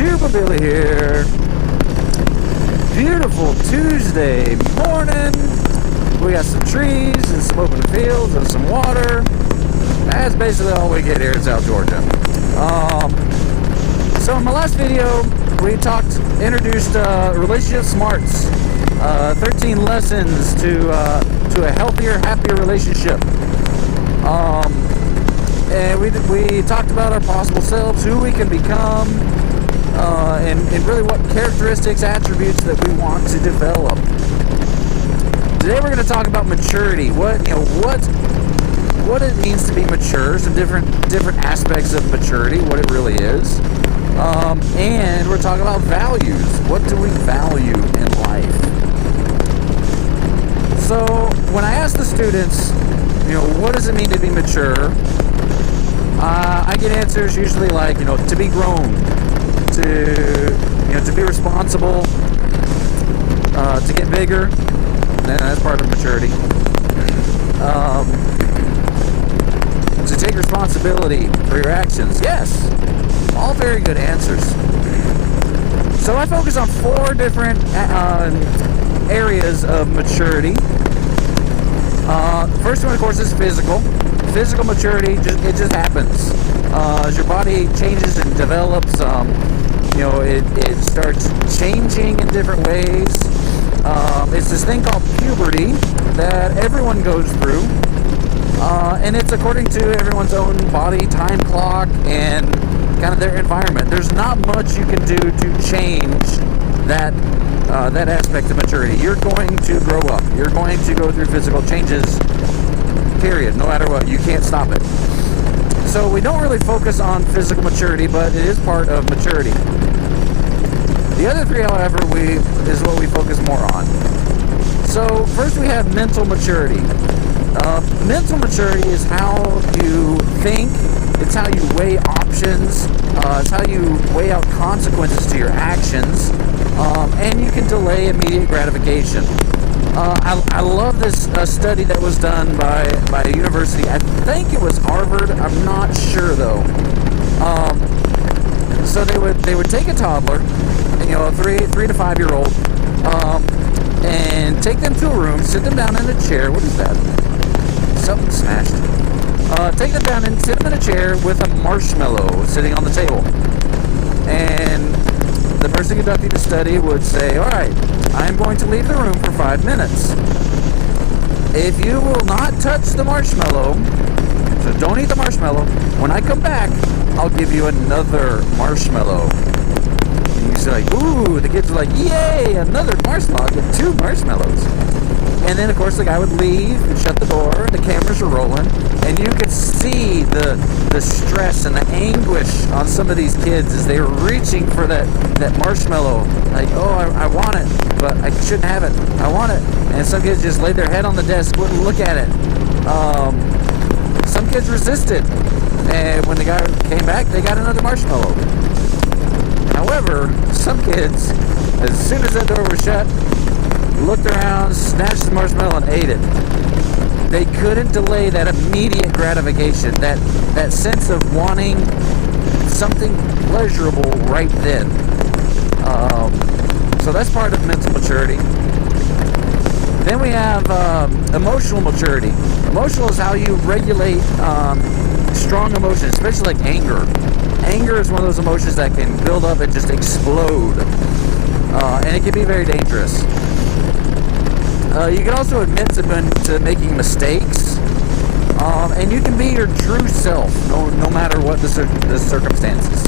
Tuba Billy here. Beautiful Tuesday morning. We got some trees and some open fields and some water. That's basically all we get here in South Georgia. So in my last video, we introduced relationship smarts, 13 lessons to a healthier, happier relationship. And we talked about our possible selves, who we can become, and really what characteristics, attributes that we want to develop. Today we're going to talk about maturity. What it means to be mature, some different aspects of maturity, what it really is. And we're talking about values. What do we value in life? So when I ask the students, what does it mean to be mature? I get answers usually like, to be grown, to be responsible, to get bigger. And that's part of maturity. To take responsibility for your actions. Yes, all very good answers. So I focus on 4 different areas of maturity. First one, of course, is physical. Physical maturity, it just happens. As your body changes and develops, it starts changing in different ways. It's this thing called puberty that everyone goes through. And it's according to everyone's own body time clock and kind of their environment. There's not much you can do to change that aspect of maturity. You're going to grow up. You're going to go through physical changes, period. No matter what. You can't stop it. So we don't really focus on physical maturity, but it is part of maturity. The other 3, however, is what we focus more on. So first we have mental maturity. Mental maturity is how you think, it's how you weigh options, it's how you weigh out consequences to your actions, and you can delay immediate gratification. I love this study that was done by a university. I think it was Harvard. I'm not sure though. So they would take a toddler, a 3 to 5 year old, and take them to a room, sit them down in a chair. What is that? Something smashed. Take them down and sit them in a chair with a marshmallow sitting on the table. And the person conducting the study would say, all right, I'm going to leave the room for 5 minutes. If you will not touch the marshmallow, so don't eat the marshmallow, when I come back, I'll give you another marshmallow. And you say, like, ooh, the kids are like, yay, another marshmallow. I'll get 2 marshmallows. And then, of course, the guy would leave and shut the door, and the cameras are rolling, and you could see the stress and the anguish on some of these kids as they were reaching for that marshmallow. Like, oh, I want it, but I shouldn't have it. I want it. And some kids just laid their head on the desk, wouldn't look at it. Some kids resisted, and when the guy came back, they got another marshmallow. However, some kids, as soon as that door was shut, looked around, snatched the marshmallow, and ate it. They couldn't delay that immediate gratification, that sense of wanting something pleasurable right then. So that's part of mental maturity. Then we have emotional maturity. Emotional is how you regulate strong emotions, especially like anger. Anger is one of those emotions that can build up and just explode. And it can be very dangerous. You can also admit to making mistakes, and you can be your true self, no matter what the circumstances.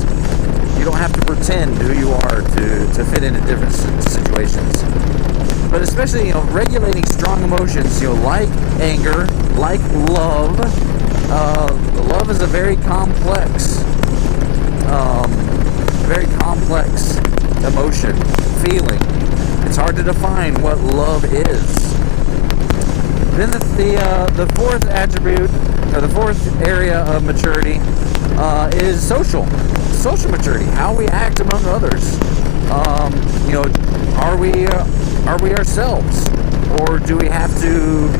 You don't have to pretend who you are to fit into different situations. But especially, regulating strong emotions, like anger, like love. Love is a very complex emotion, feeling. It's hard to define what love is. Then the 4th attribute, or the 4th area of maturity, is social maturity. How we act among others. Are we ourselves, or do we have to,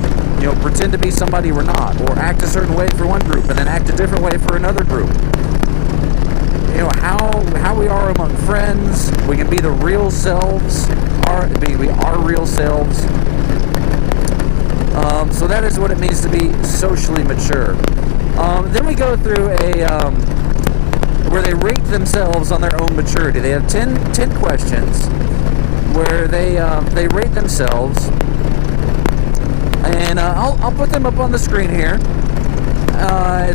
pretend to be somebody we're not, or act a certain way for one group and then act a different way for another group? how we are among friends. We can be the real selves, our real selves. So that is what it means to be socially mature. Then we go through where they rate themselves on their own maturity. They have 10 questions where they rate themselves, and I'll put them up on the screen here,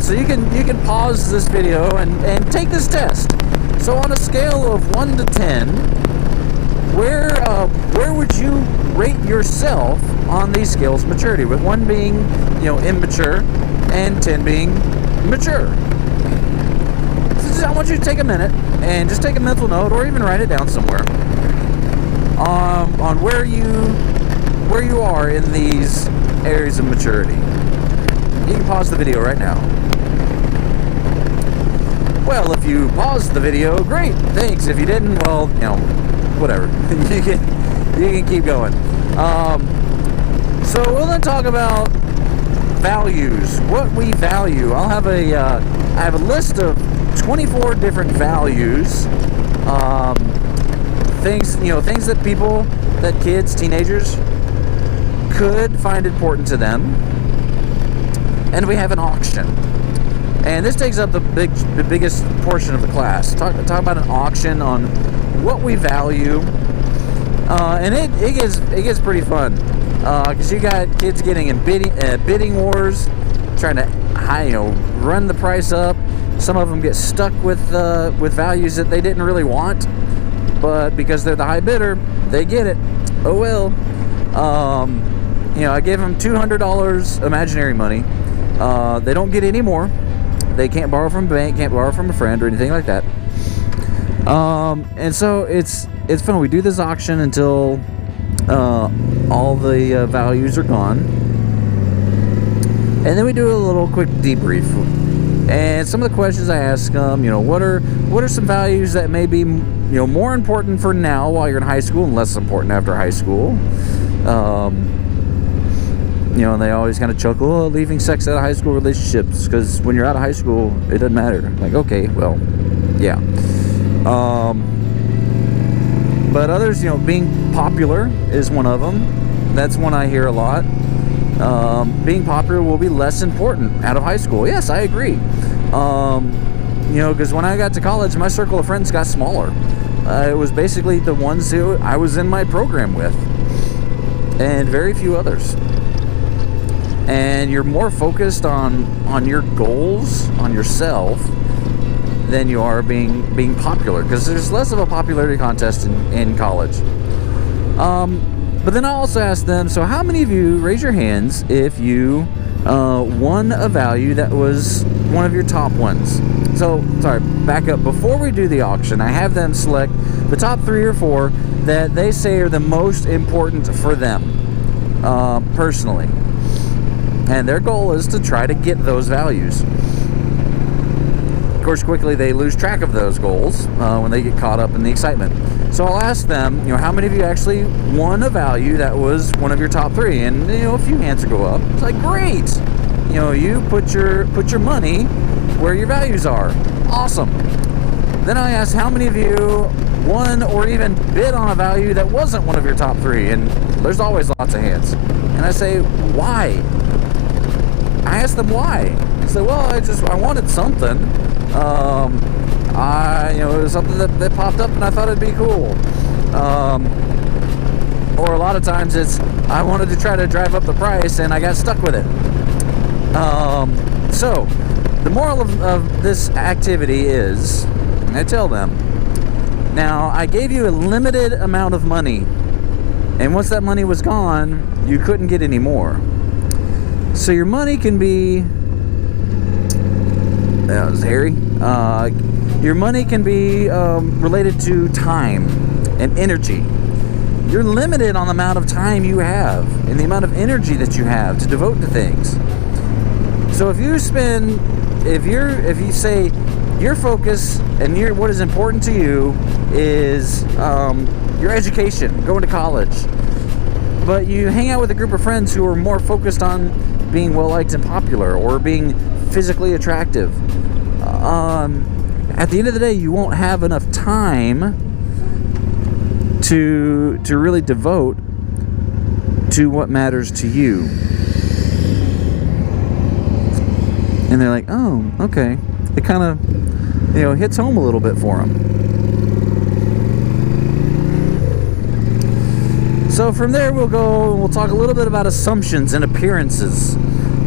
so you can pause this video and take this test. So on a scale of 1 to 10, where would you rate yourself on these scales of maturity? With 1 being immature and 10 being mature. So I want you to take a minute and just take a mental note, or even write it down somewhere, on where you are in these areas of maturity. You can pause the video right now. Well, if you paused the video, great, thanks. If you didn't, well, whatever. you can keep going. So we'll then talk about values, what we value. I have a list of 24 different values, things that kids, teenagers could find important to them. And we have an auction, and this takes up the biggest portion of the class. Talk about an auction on what we value, and it gets pretty fun, because you got kids getting in bidding wars, trying to run the price up. Some of them get stuck with values that they didn't really want, but because they're the high bidder, they get it. Oh well. I gave them $200 imaginary money. They don't get any more. They can't borrow from a bank, can't borrow from a friend or anything like that. And so it's fun. We do this auction until all the values are gone, and then we do a little quick debrief. And some of the questions I ask them, what are some values that may be more important for now while you're in high school and less important after high school. And they always kind of chuckle, leaving sex out of high school relationships, because when you're out of high school, it doesn't matter. Like, okay, well, yeah. But others, being popular is one of them. That's one I hear a lot. Being popular will be less important out of high school. Yes, I agree. Because when I got to college, my circle of friends got smaller. It was basically the ones who I was in my program with, and very few others. And you're more focused on your goals, on yourself, than you are being popular, because there's less of a popularity contest in college. But then I also asked them, so how many of you, raise your hands if you won a value that was one of your top ones. So, sorry, back up. Before we do the auction, I have them select the top 3 or 4 that they say are the most important for them, personally. And their goal is to try to get those values. Of course, quickly they lose track of those goals when they get caught up in the excitement. So I'll ask them, how many of you actually won a value that was one of your top 3? And a few hands will go up. It's like, great. You put your money where your values are. Awesome. Then I ask, how many of you won or even bid on a value that wasn't one of your top 3? And there's always lots of hands. And I say, why? I asked them why. I said, well, I wanted something. It was something that popped up and I thought it'd be cool. Or a lot of times it's, I wanted to try to drive up the price and I got stuck with it. So, the moral of this activity is, I tell them, now I gave you a limited amount of money, and once that money was gone, you couldn't get any more. So your money can be, that was hairy. Your money can be related to time and energy. You're limited on the amount of time you have and the amount of energy that you have to devote to things. So if you say your focus and what is important to you is your education, going to college, but you hang out with a group of friends who are more focused on being well-liked and popular or being physically attractive, at the end of the day, you won't have enough time to really devote to what matters to you. And they're like, oh, okay. It kind of, hits home a little bit for them. So from there, we'll talk a little bit about assumptions and appearances.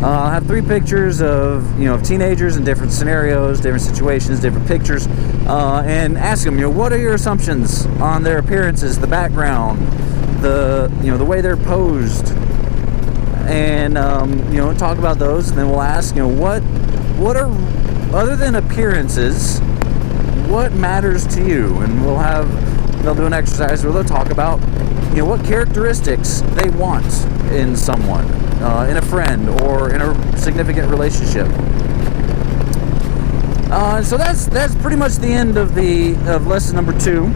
I'll have 3 pictures of teenagers in different scenarios, different situations, different pictures, and ask them, what are your assumptions on their appearances, the background, the way they're posed, and talk about those. And then we'll ask, what are, other than appearances, what matters to you? And they'll do an exercise where they'll talk about what characteristics they want in someone, in a friend, or in a significant relationship. So that's pretty much the end of lesson number 2.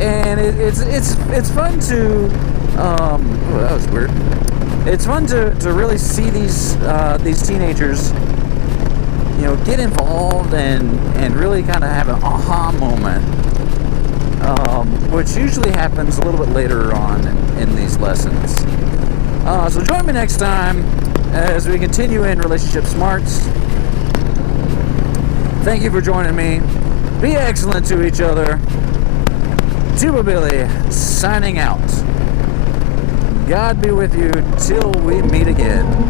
And it's fun to oh, that was weird. It's fun to really see these teenagers get involved and really kind of have an aha moment, which usually happens a little bit later on in these lessons. So join me next time as we continue in Relationship Smarts. Thank you for joining me. Be excellent to each other. Tuba Billy signing out. God be with you till we meet again.